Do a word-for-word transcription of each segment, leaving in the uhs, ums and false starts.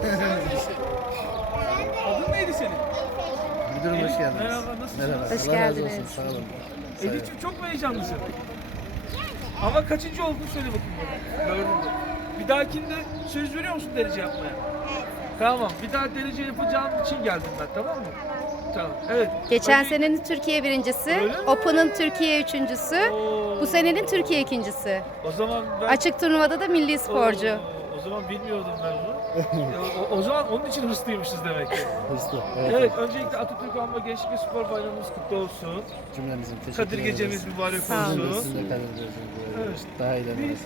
Adın neydi senin? Müdürüm hoş geldiniz. Merhaba, nasılsın? Merhaba. Hoş Allah razı geldiniz. olsun. Sağ olun. Elif'ciğim çok mu heyecanlısın? Ama kaçıncı oldun söyle bakayım bana. Gördün mü? Bir dahakinde söz veriyor musun derece yapmaya? Evet. Tamam. Bir daha derece yapacağım için geldim ben, tamam mı? Tamam. Evet. Geçen Önce- senenin Türkiye birincisi, Öyle mi? Open'ın Türkiye üçüncüsü, Oo. bu senenin Türkiye ikincisi. O zaman ben... Açık turnuvada da milli sporcu. Oo, o zaman bilmiyordum ben bunu. Ya, o, o zaman onun için hırslıymışız demek ki. Hırslı. Evet, Evet. öncelikle Atatürk Anma Gençlik ve Spor Bayramımız kutlu olsun. Cümlemizin teşekkür Kadir ederiz. Gecemiz mübarek Sağ olun. Sizin de olsun. sizin de Kadir Geceniz mübarek Evet. olsun. Daha ilerlemesi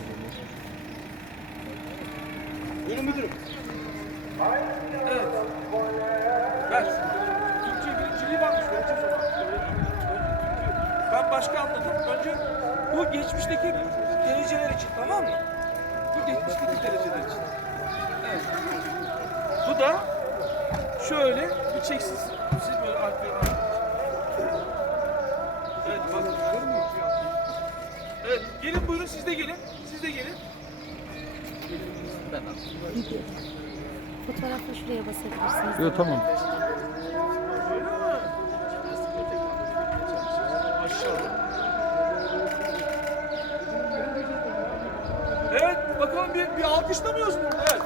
Buyurun müdürüm. Evet. Ver. Türkçe birinciliği varmış. Vereceğiz o zaman. Ben başka anladım. Önce bu geçmişteki dereceler için, tamam mı? Bu geçmişteki dereceler için. Evet. Bu da şöyle bir çeksiz. Siz böyle arkaya Evet bakın. Evet gelin buyurun, siz de gelin. Siz de gelin. Fotoğrafla şuraya basabilirsiniz. Yok tamam. Öyle mi? Maşallah. Evet, bakalım bir, bir alkışlamıyoruz burada. Evet.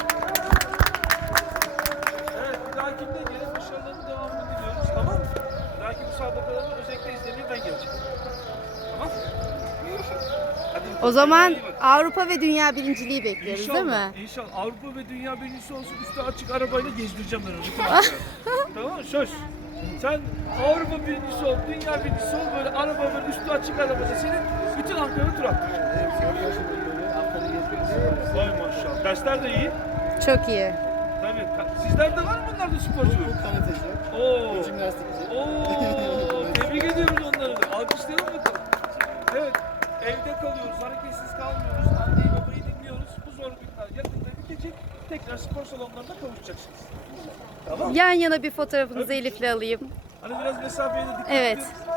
Evet, bir dahakinde gelip başarılarının devamını diliyoruz, tamam mı? Bir dahaki müsabakalarını özellikle izlemeye ben geleceğim. Tamam? Hadi, O zaman kendine iyi bak. Avrupa ve dünya birinciliği bekliyoruz değil mi? İnşallah, İnşallah. Avrupa ve dünya birincisi olsun, üstü açık arabayla gezdireceğim ben onu. Bütün Ankara'yı. Tamam mı? Söz. Sen Avrupa birincisi ol, dünya birincisi ol, böyle araba böyle üstü açık arabada seni bütün Ankara'ya tur attıracağım. Vay maşallah. Dersler de iyi. Çok iyi. Tabii. Ka- Sizlerde var mı bunlarda sporcu? Karateci. Oo. Jimnastikçi. Oo. Tebrik ediyoruz onları da. Alkışlayalım bakalım. Evet. Evde kalıyoruz, hareketsiz kalmıyoruz. Anneyi babayı dinliyoruz. Bu zor günler yakında bitecek. Tekrar spor salonlarına kavuşacaksınız. Tamam. Yan yana bir fotoğrafınızı Elif'le alayım. Hani biraz mesafeye de dikkat Evet. edin.